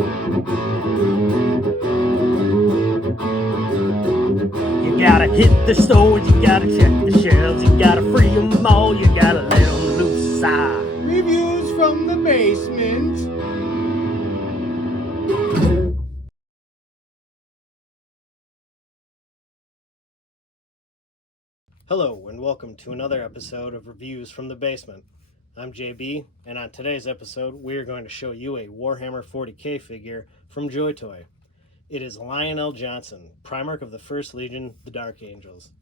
You gotta hit the stores, you gotta check the shelves, you gotta free them all, you gotta let them loose. Reviews from the basement. Hello, and welcome to another episode of Reviews from the Basement. I'm JB, and on today's episode, we're going to show you a Warhammer 40k figure from Joy Toy. It is Lionel Jonson, Primarch of the 1st Legion, the Dark Angels.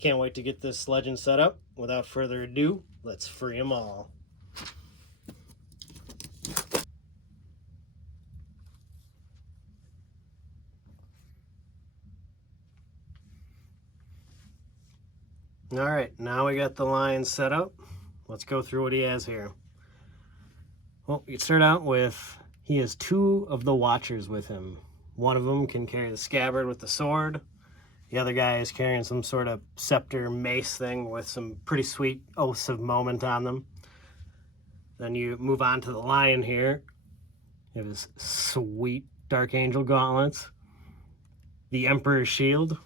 Can't wait to get this legend set up. Without further ado, let's free them all. Alright, now we got the lion set up. Let's go through what he has here. Well, you start out with, he has 2 of the Watchers with him. One of them can carry the scabbard with the sword. The other guy is carrying some sort of scepter mace thing with some pretty sweet oaths of moment on them. Then you move on to the lion here. You have his sweet Dark Angel gauntlets. The Emperor's shield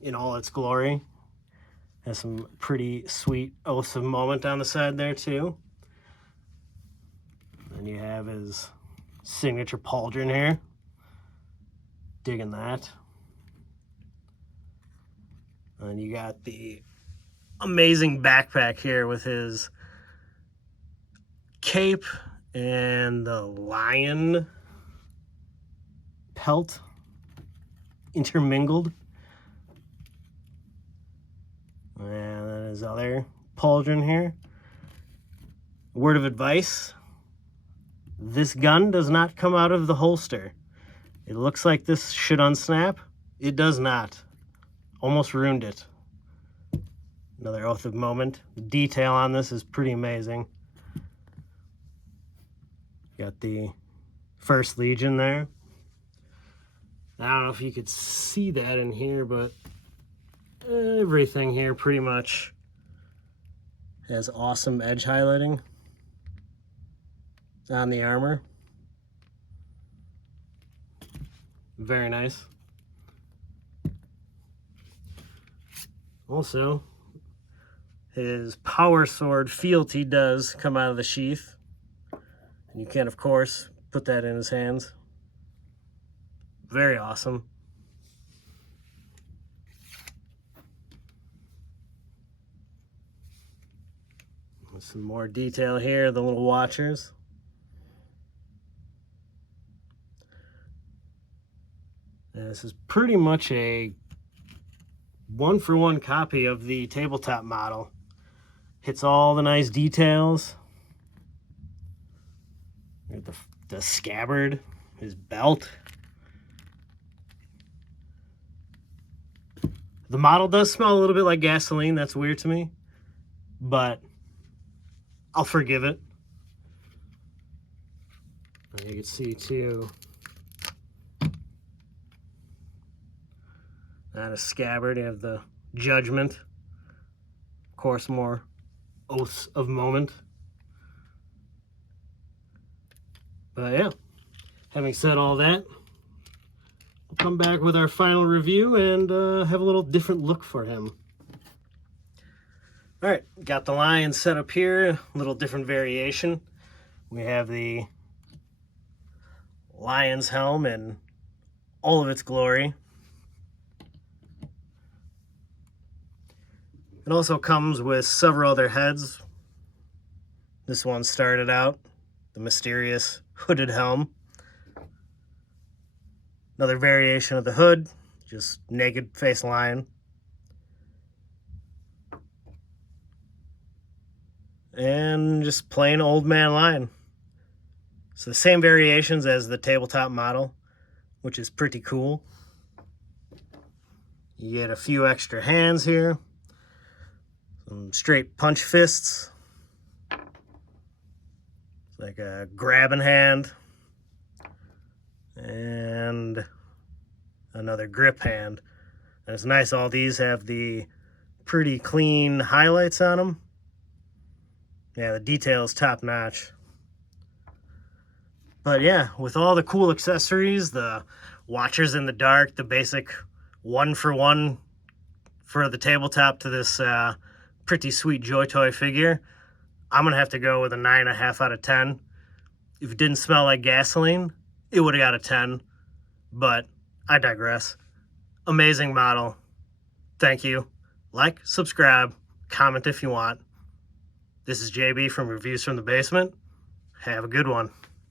in all its glory. Has some pretty sweet oaths of moment on the side there too. Then you have his signature pauldron here. Digging that. And you got the amazing backpack here with his cape and the lion pelt intermingled. And then his other pauldron here. Word of advice: this gun does not come out of the holster. It looks like this should unsnap. It does not. Almost ruined it. Another oath of moment. The detail on this is pretty amazing. Got the 1st Legion there. I don't know if you could see that in here, but everything here pretty much has awesome edge highlighting on the armor. Very nice. Also, his power sword fealty does come out of the sheath. And you can, of course, put that in his hands. Very awesome. Some more detail here, the little Watchers. And this is pretty much a 1-for-1 copy of the tabletop model. Hits all the nice details. The scabbard, his belt. The model does smell a little bit like gasoline. That's weird to me, but I'll forgive it. And you can see too, and a scabbard, you have the judgment. Of course, more oaths of moment. But yeah, having said all that, we'll come back with our final review and have a little different look for him. All right, got the lion set up here, a little different variation. We have the lion's helm in all of its glory. It also comes with several other heads. This one started out, the mysterious hooded helm. Another variation of the hood, just naked face lion. And just plain old man lion. So the same variations as the tabletop model, which is pretty cool. You get a few extra hands here. Some straight punch fists. It's like a grabbing hand. And another grip hand. And it's nice, all these have the pretty clean highlights on them. Yeah, the detail is top notch. But yeah, with all the cool accessories, the Watchers in the Dark, the basic 1-for-1 for the tabletop to this pretty sweet Joy Toy figure, I'm going to have to go with a 9.5 out of 10. If it didn't smell like gasoline, it would have got a 10. But I digress. Amazing model. Thank you. Like, subscribe, comment if you want. This is JB from Reviews from the Basement. Have a good one.